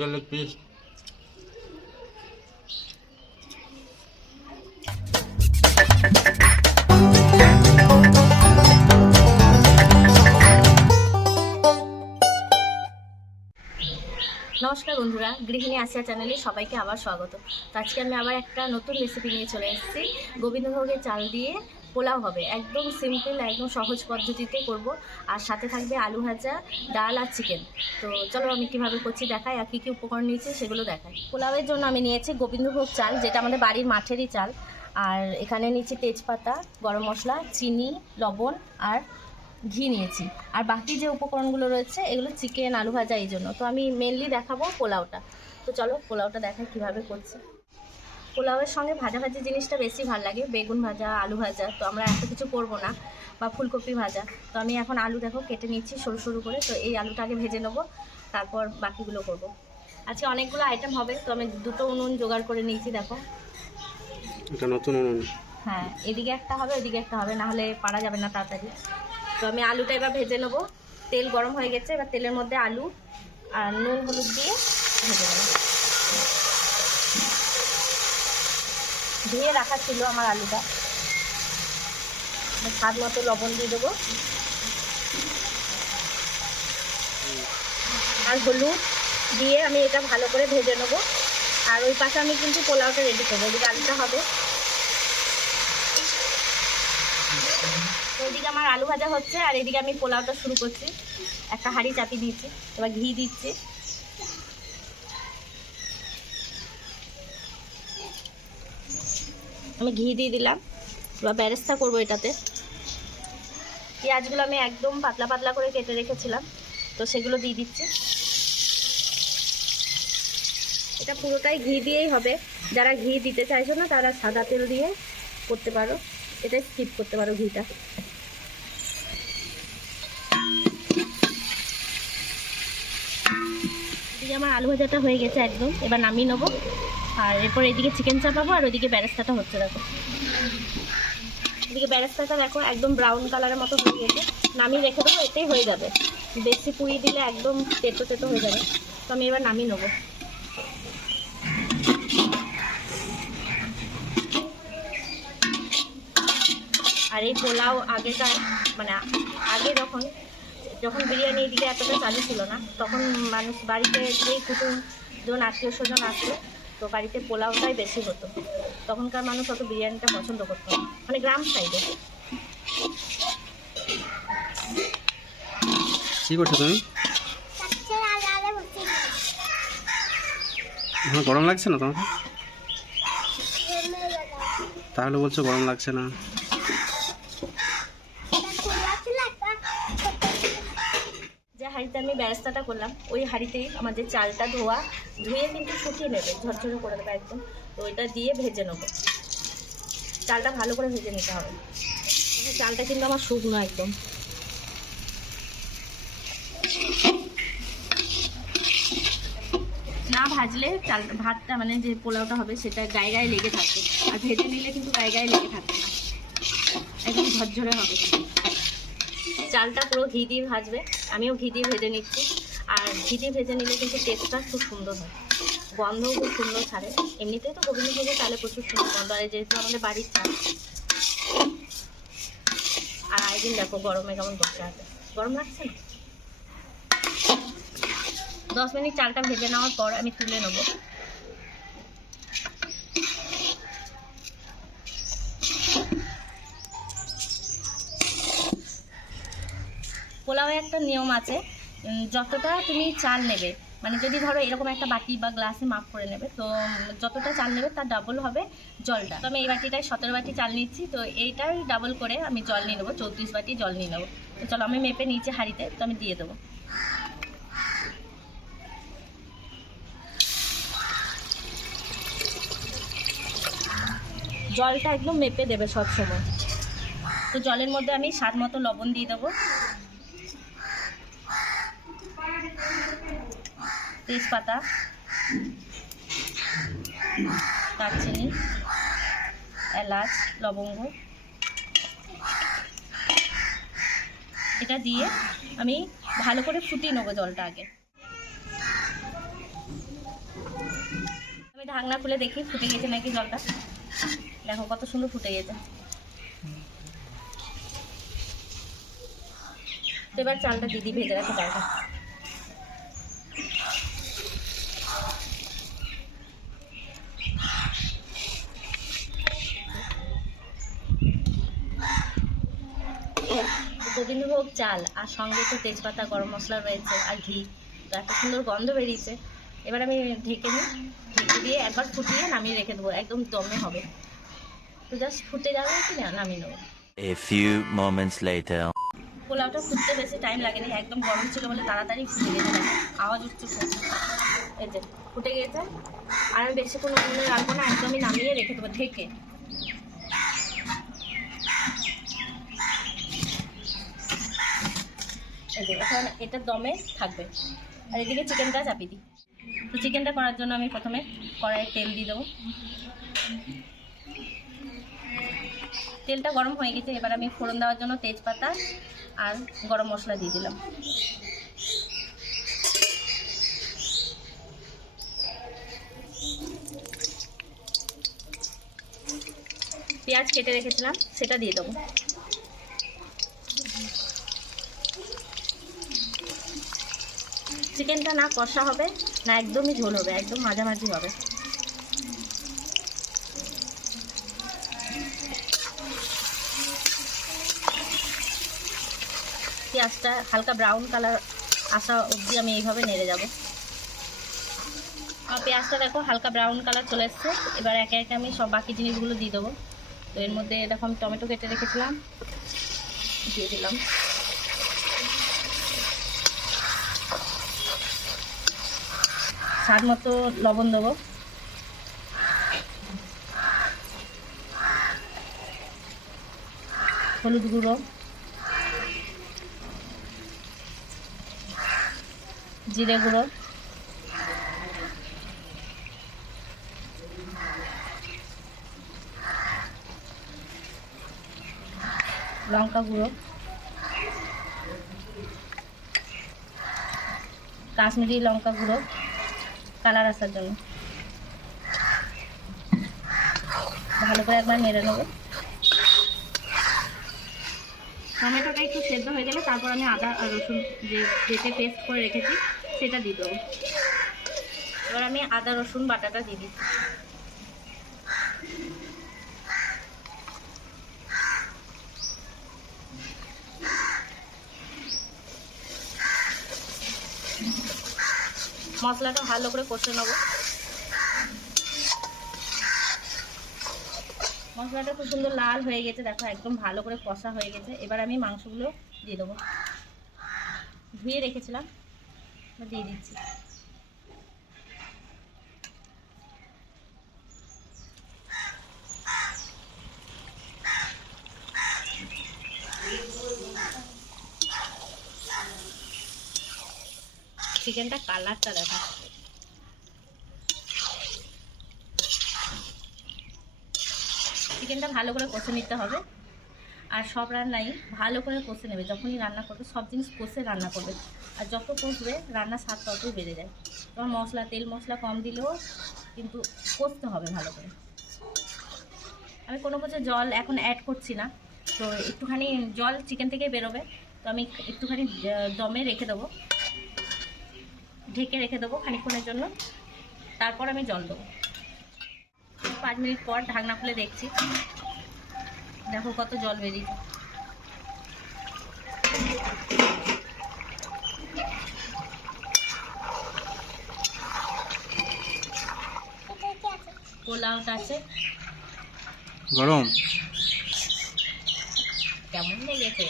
Chicken leg piece. নমস্কার বন্ধুরা, গৃহিণী আসিয়া চ্যানেলে সবাইকে আবার স্বাগত। তো আজকে আমি আবার একটা নতুন রেসিপি নিয়ে চলে এসেছি। গোবিন্দভোগের চাল দিয়ে পোলাও হবে, একদম সিম্পল, একদম সহজ পদ্ধতিতে করব। আর সাথে থাকবে আলু ভাজা, ডাল আর চিকেন। তো চলো আমি কীভাবে করছি দেখাই, আর কী কী উপকরণ নিয়েছি সেগুলো দেখাই। পোলাওয়ের জন্য আমি নিয়েছি গোবিন্দভোগ চাল, যেটা আমাদের বাড়ির মাঠেরই চাল। আর এখানে নিয়েছি তেজপাতা, গরম মশলা, চিনি, লবণ আর ঘি নিয়েছি। আর বাকি যে উপকরণগুলো রয়েছে এগুলো চিকেন, আলু ভাজা, এই জন্য। তো আমি মেনলি দেখাবো পোলাওটা। তো চলো পোলাওটা দেখাই কীভাবে করছি। পোলাওয়ের সঙ্গে ভাজাভাজি জিনিসটা বেশি ভালো লাগে, বেগুন ভাজা, আলু ভাজা। তো আমরা এত কিছু করবো না, বা ফুলকপি ভাজা। তো আমি এখন আলু দেখো কেটে নিচ্ছি সরু সরু করে। তো এই আলুটা আগে ভেজে নেবো, তারপর বাকিগুলো করব। আজকে অনেকগুলো আইটেম হবে, তো আমি দুটো উনুন জোগাড় করে নিয়েছি। দেখো এটা নতুন উনুন। হ্যাঁ, এদিকে একটা হবে, ওইদিকে একটা হবে, না হলে পারা যাবে না তাড়াতাড়ি। তো আমি আলুটা এবার ভেজে নেবো। তেল গরম হয়ে গেছে, এবার তেলের মধ্যে আলু আর নুন হলুদ দিয়ে ভেজে নেব। ধুয়ে রাখা ছিল আমার আলুটা। স্বাদ মতো লবণ দিয়ে দেবো আর হলুদ দিয়ে আমি এটা ভালো করে ভেজে নেবো। আর ওই পাশে আমি কিন্তু পোলাওটা রেডি করবো, ওইদিকে আলুটা হবে। ওইদিকে আমার আলু ভাজা হচ্ছে, আর এদিকে আমি পোলাওটা শুরু করছি। একটা হাঁড়ি চাপিয়ে দিয়েছি, এবার ঘি দিচ্ছি। আমি ঘি দিয়ে দিলাম, এবার বেরেস্তা করবো এটাতে। পেঁয়াজগুলো আমি একদম পাতলা পাতলা করে কেটে রেখেছিলাম, তো সেগুলো দিয়ে দিচ্ছি। এটা পুরোটাই ঘি দিয়েই হবে। যারা ঘি দিতে চাইছো না তারা সাদা তেল দিয়ে করতে পারো, এটা স্কিপ করতে পারো ঘিটা। এদিকে আমার আলু ভাজাটা হয়ে গেছে একদম, এবার নামিয়ে নেবো। আর এরপর এদিকে চিকেন চাপাবো, আর ওইদিকে বেরেস্তাটা হচ্ছে। দেখো এদিকে বেরেস্তাটা দেখো একদম ব্রাউন কালারের মতো হয়ে গেছে, নামিয়ে রেখে দেবো, এতেই হয়ে যাবে। বেশি পুড়িয়ে দিলে একদম তেতো তেতো হয়ে যাবে। তো আমি এবার নামিয়ে নেবো। আর এই পোলাও আগেকার, মানে আগে যখন বিরিয়ানি এদিকে এতটা চালু ছিল না, তখন মানুষ বাড়িতে যেই কুটুমজন, আত্মীয় স্বজন আসতো, তো বাড়িতে পোলাওটাই বেশি হতো। তখনকার মানুষ অত বিরিয়ানিটা পছন্দ করতো না, মানে গ্রাম সাইডে। কি করছো তুমি? হ্যাঁ, গরম লাগছে না তোমাকে? তাহলে বলছো গরম লাগছে না। যে হাঁড়িতে আমি বেরেস্তাটা করলাম, ওই হাঁড়িতেই আমার যে চালটা ধুয়ে কিন্তু শুকিয়ে নেবে, ঝরঝরে করে দেবে একদম। তো ওইটা দিয়ে ভেজে নেবো। চালটা ভালো করে ভেজে নিতে হবে। চালটা কিন্তু আমার শুকনো একদম। না ভাজলে ভাতটা, মানে যে পোলাওটা হবে সেটা গায়ে গায়ে লেগে থাকবে, আর ভেজে নিলে কিন্তু গায়ে গায়ে লেগে থাকবে না, একদম ঝরঝরে হবে। চালটা পুরো ঘি দিয়ে ভাজবে, আমিও ঘি দিয়ে ভেজে নিচ্ছি। আর ঘি দিয়ে ভেজে নিলে কিন্তু টেস্টটা খুব সুন্দর হয়, গন্ধও খুব সুন্দর ছাড়ে। এমনিতেই তো গোবিন্দভোগের চালে প্রচুর সুন্দর গন্ধ, আর যেহেতু আমাদের বাড়ির চাল। আর একদিন দেখো গরমে কেমন বসে আছে, গরম লাগছে না? 10 মিনিট চালটা ভেজে নেওয়ার পর আমি তুলে নেব। পোলাওয়ে একটা নিয়ম আছে, যতটা তুমি চাল নেবে, মানে যদি ধরো এরকম একটা বাটি বা গ্লাসে মাপ করে নেবে, তো যতটা চাল নেবে তার ডাবল হবে জলটা। তো আমি এই বাটিটায় 17 বাটি চাল নিচ্ছি, তো এইটাই ডাবল করে আমি জল নিয়ে নেবো, 34 বাটি জল নিয়ে নেবো। তো চলো আমি মেপে নিচে হাঁড়িতে, তো আমি দিয়ে দেবো। জলটা একদম মেপে দেবে সব সময়। তো জলের মধ্যে আমি স্বাদ মতো লবণ দিয়ে দেবো, তেজপাতা, দারচিনি, এলাচ, লবঙ্গ, এটা দিয়ে আমি ভালো করে ফুটিয়ে নেবো জলটা আগে। আমি ঢাকনা খুলে দেখি ফুটে গেছে নাকি জলটা। দেখো কত সুন্দর ফুটে গেছে। এবার চালটা দিদি ভেজে রাখে চালটা। গোবিন্দভোগ চাল আর সঙ্গে তো তেজপাতা, গরম মশলা রয়েছে আর ঘি, তো এত সুন্দর গন্ধ বেরিয়েছে। এবার আমি ঢেকে নিই, ঢেকে দিয়ে একবার ফুটিয়ে নামিয়ে রেখে দেবো, একদম দমে হবে। তো জাস্ট ফুটে যাবে কি না নামিয়ে নেবো। A few moments later. পোলাওটা ফুটতে বেশি টাইম লাগেনি, একদম গরম ছিল বলে তাড়াতাড়ি ফুটে গেছে। আওয়াজ উঠছে এই যে ফুটে গেছে। আর আমি বেশি কোনো উনুনে রাখবো না, একদমই নামিয়ে রেখে দেবো ঢেকে। এই যে এখন এটা দমে থাকবে। আর এদিকে চিকেনটা চাপিয়ে দিই। তো চিকেনটা করার জন্য আমি প্রথমে কড়াইয়ে তেল দিয়ে দেবো। তেলটা গরম হয়ে গেছে, এবার আমি ফোড়ন দেওয়ার জন্য তেজপাতা আর গরম মশলা দিয়ে দিলাম। পেঁয়াজ কেটে রেখেছিলাম সেটা দিয়ে দেবো। চিকেনটা না কষা হবে না একদমই ঝোল হবে, একদম মাঝামাঝি হবে। পেঁয়াজটা হালকা ব্রাউন কালার আসা অবধি আমি এইভাবে নেড়ে যাব। আর পেঁয়াজটা দেখো হালকা ব্রাউন কালার চলে এসছে। এবার একে একে আমি সব বাকি জিনিসগুলো দিয়ে দেবো। তো এর মধ্যে দেখো আমি টমেটো কেটে রেখেছিলাম, দিয়ে দিলাম। স্বাদ মতো লবণ দেবো। হলুদ গুঁড়ো, জিরে গুঁড়ো, লঙ্কা গুঁড়ো, কাশ্মীরি লঙ্কা গুঁড়ো কালার আসার জন্য। ভালো করে একবার নেড়ে নেবো। টমেটোটা একটু সেদ্ধ হয়ে গেলে তারপর আমি আদা আর রসুন যেটা পেস্ট করে রেখেছি সেটা দিয়ে দেবো। এবার আমি আদা রসুন বাটাটা দিয়ে দিচ্ছি। মশলাটা ভালো করে কষে নেবো। মশলাটা খুব সুন্দর লাল হয়ে গেছে, দেখো একদম ভালো করে কষা হয়ে গেছে। এবার আমি মাংসগুলো দিয়ে দেবো। ধুয়ে রেখেছিলাম, দিয়ে দিচ্ছি। চিকেনটা কালারটা দেখো, চিকেনটা ভালো করে কষে নিতে হবে। আর সব রান্নাই ভালো করে কষে নেবে। যখনই রান্না করবে সব জিনিস কষে রান্না করবে, আর যত কষবে রান্নার স্বাদ ততই বেড়ে যায়। তোমার মশলা তেল মশলা কম দিলেও কিন্তু কষতে হবে ভালো করে। আমি কোনো কিছু জল এখন অ্যাড করছি না, তো একটুখানি জল চিকেন থেকে বেরোবে। তো আমি একটুখানি দমে রেখে দেবো, ঢেকে রেখে দেবো খানিকক্ষণের জন্য, তারপর আমি জল দেবো। 5 মিনিট পর ঢাকনা খুলে দেখছি, দেখো কত জল বেরিয়েছে। পোলাওটা আছে গরম, কেমন লেগেছে?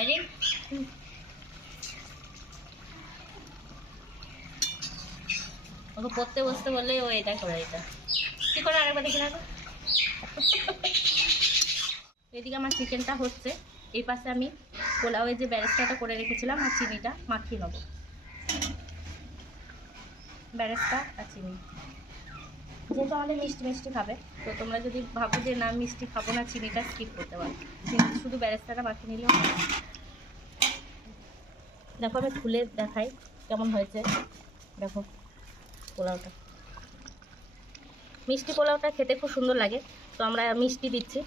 আরে ওকে পড়তে বসতে বললে ও এটা করে, এটা কি করে আরেকবার দেখি না তো। এদিকে আমার চিকেনটা হচ্ছে, এই পাশে আমি পোলাওয়ের যে বেরেস্তাটা করে রেখেছিলাম আর চিনিটা মাখিয়ে নেবো। বেরেস্তা আর চিনি, যেহেতু আমাদের মিষ্টি মিষ্টি খাবে, তো তোমরা যদি ভাবো যে না মিষ্টি খাবো না, চিনিটা স্কিপ করতে পারো, শুধু বেরেস্তাটা মাখিয়ে নিলেও। দেখো আমি খুলে দেখাই কেমন হয়েছে। দেখো পোলাওটা মিষ্টি পোলাওটা খেতে খুব সুন্দর লাগে, তো আমরা মিষ্টি দিচ্ছি।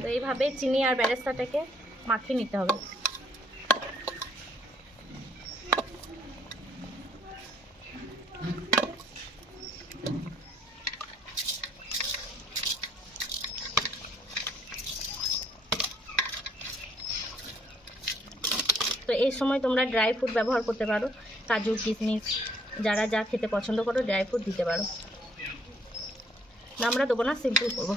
তো এইভাবে চিনি আর বেরেস্তাটাকে মাখিয়ে নিতে হবে। তো এই সময় তোমরা ড্রাই ফ্রুট ব্যবহার করতে পারো, কাজু কিশমিশ, যারা যা খেতে পছন্দ করো ড্রাই ফ্রুট দিতে পারো। না, আমরা দেবো না, সিম্পল করবো।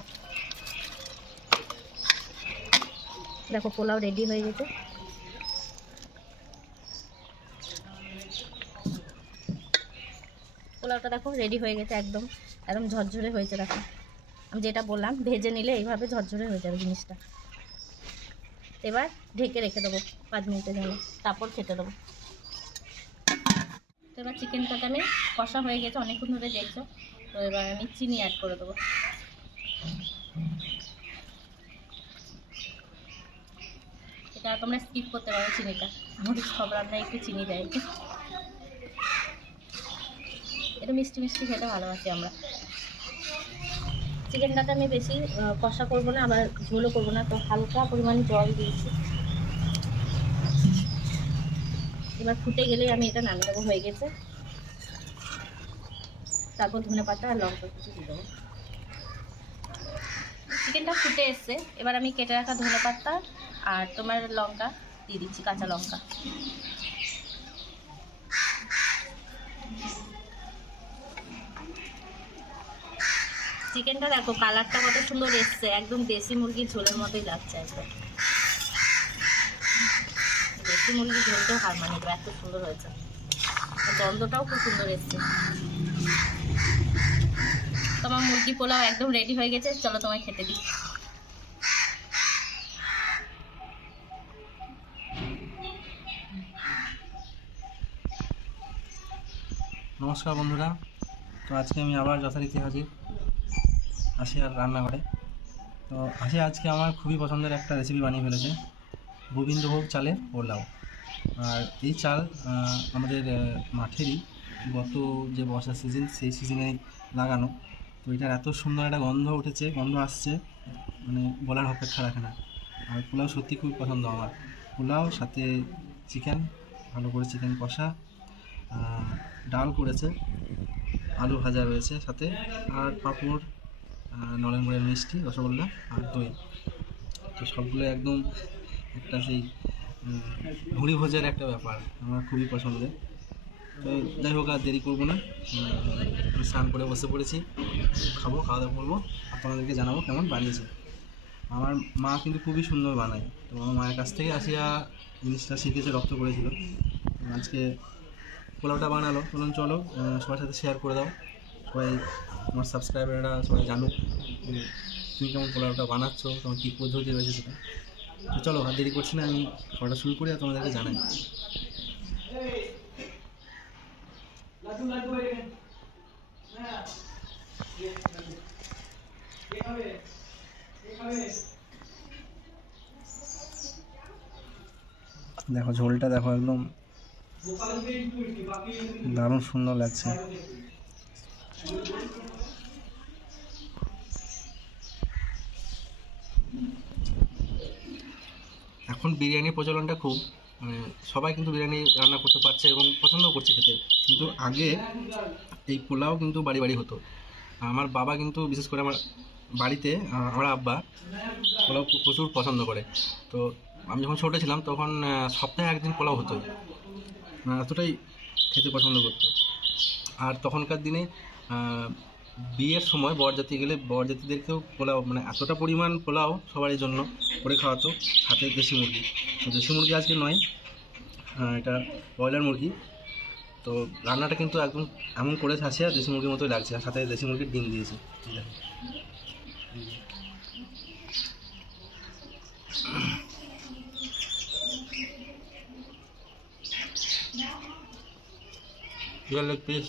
দেখো পোলাও রেডি হয়ে গেছে। পোলাওটা দেখো রেডি হয়ে গেছে, একদম একদম ঝরঝরে হয়েছে। দেখো আমি যেটা বললাম, ভেজে নিলে এইভাবে ঝরঝরে হয়ে যাবে জিনিসটা। এবার ঢেকে রেখে দেবো 5 মিনিটের জন্য, তারপর খেতে দেবো। তো এবার চিকেনটাকে আমি কষা হয়ে গেছে, অনেকক্ষণ ধরে দেখছো। তো এবার আমি চিনি অ্যাড করে দেবো। এটা তোমরা স্কিপ করতে পারো চিনিটা, আমাদের সব রান্নায় একটু চিনি দেয়। এটা মিষ্টি মিষ্টি খেতে ভালোবাসি আমরা। চিকেনটাতে আমি বেশি কষা করবো না, আবার ঝোলও করবো না, তো হালকা পরিমাণ জল দিয়েছি। এবার ফুটে গেলেই আমি এটা নামিয়ে দেবো, হয়ে গেছে। তারপর ধনেপাতা আর লঙ্কা কুচি দিয়ে দেবো। চিকেনটা ফুটে এসছে, এবার আমি কেটে রাখা ধনেপাতা আর তোমার লঙ্কা দিয়ে দিচ্ছি, কাঁচা লঙ্কা। চিকেনটা দেখো কালারটা কত সুন্দর এসছে, একদম দেশি মুরগির ঝোলের মতোই লাগছে। একদম দেশি মুরগির ঝোলটাও হার মানিয়ে দেবে, এত সুন্দর হয়েছে। গন্ধটাও খুব সুন্দর এসছে। তোমার মুরগি পোলাও একদম রেডি হয়ে গেছে, চলো তোমায় খেতে দিই। নমস্কার বন্ধুরা, তো আজকে আমি আবার যথারীতি হাজির আসিয়ার রান্নাঘরে। তো আসিয়া আজকে আমার খুবই পছন্দের একটা রেসিপি বানিয়ে ফেলেছে, গোবিন্দভোগ চালের পোলাও। আর এই চাল আমাদের মাঠেরই, গত যে বর্ষার সিজন সেই সিজনে লাগানো। তো এটার এত সুন্দর একটা গন্ধ উঠেছে, গন্ধ আসছে, মানে বলার অপেক্ষা রাখে না। আর পোলাও সত্যি খুব পছন্দ আমার। পোলাও সাথে চিকেন, ভালো করে চিকেন কষা, ডাল করেছে, আলু ভাজা রয়েছে সাথে, আর পাঁপড়, নলেন গুড়ের মিষ্টি, রসগোল্লা আর দই। তো সবগুলো একদম একটা সেই ভুঁড়ি ভোজের একটা ব্যাপার, আমার খুবই পছন্দের। তো যাই হোক, আর দেরি করবো না, আমি স্নান করে বসে পড়েছি, খাবো, খাওয়া দাওয়া করবো, আপনাদেরকে জানাবো কেমন বানিয়েছে। আমার মা কিন্তু খুবই সুন্দর বানায়, তো আমার মায়ের কাছ থেকে আসিয়া জিনিসটা শিখেছে, রপ্ত করেছিল। আজকে পোলাওটা বানালো, চলো সবার সাথে শেয়ার করে দাও, সবাই আমার সাবস্ক্রাইবাররা সবাই জানুক তুমি কেমন পোলাওটা বানাচ্ছ, তোমার কী পদ্ধতি রয়েছে সেটা। তো চলো, আর দেরি করছি না, আমি খাওয়াটা শুরু করি আর তোমাদেরকে জানাই। দেখো ঝোলটা দেখো, একদম দারুণ সুন্দর লাগছে। এখন বিরিয়ানির প্রচলনটা খুব, মানে সবাই কিন্তু বিরিয়ানি রান্না করতে পারছে এবং পছন্দও করছে খেতে, কিন্তু আগে এই পোলাও কিন্তু বাড়ি বাড়ি হতো। আমার বাবা কিন্তু, বিশেষ করে আমার বাড়িতে আমার আব্বা পোলাও প্রচুর পছন্দ করে। তো আমি যখন ছোটো ছিলাম তখন সপ্তাহে একদিন পোলাও হতোই, এতটাই খেতে পছন্দ করতো। আর তখনকার দিনে বিয়ের সময় বরযাত্রী গেলে বরযাত্রীদেরকেও পোলাও, মানে এতটা পরিমাণ পোলাও সবারই জন্য করে খাওয়াতো, সাথে দেশি মুরগি। তো দেশি মুরগি আজকে নয়, এটা ব্রয়লার মুরগি। তো রান্নাটা কিন্তু একদম এমন করে আসে, আর দেশি মুরগির মতোই লাগছে, আর সাথে দেশি মুরগির ডিম দিয়েছে। ঠিক আছে, লেগ পিস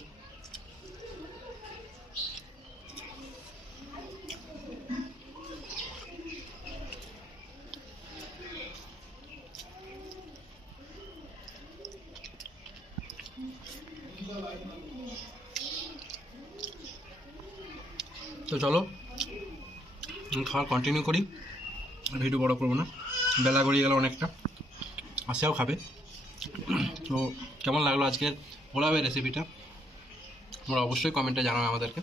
তো চলো খাওয়া কন্টিনিউ করি, ভিডিও বড় করবো না, বেলা গড়িয়ে গেল অনেকটা, আসেও খাবে। তো কেমন লাগলো আজকের পোলাওয়ের রেসিপিটা তোমরা অবশ্যই কমেন্টে জানাও আমাদেরকে।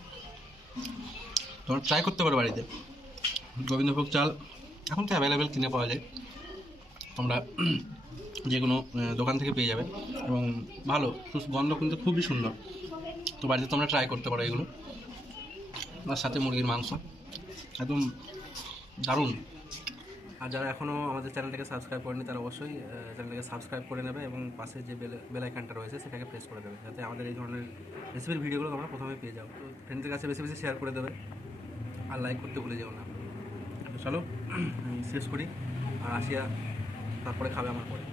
তোমরা ট্রাই করতে পারো বাড়িতে, গোবিন্দভোগ চাল এখন তো অ্যাভেলেবেল কিনে পাওয়া যায়, তোমরা যে কোনো দোকান থেকে পেয়ে যাবে এবং ভালো গন্ধ কিন্তু খুবই সুন্দর। তো বাড়িতে তোমরা ট্রাই করতে পারো এগুলো, তার সাথে মুরগির মাংস একদম দারুণ। আর যারা এখনও আমাদের চ্যানেলটাকে সাবস্ক্রাইব করেনি তারা অবশ্যই চ্যানেলটাকে সাবস্ক্রাইব করে নেবে এবং পাশে যে বেল আইকনটা রয়েছে সেটাকে প্রেস করে দেবে, যাতে আমাদের এই ধরনের রেসিপির ভিডিওগুলো তোমরা প্রথমে পেয়ে যাও। তো ফ্রেন্ডদের কাছে বেশি বেশি শেয়ার করে দেবে আর লাইক করতে ভুলে যেও না। তো চলো আমি শেষ করি, আর আসিয়া তারপরে খাবে আমার পরে।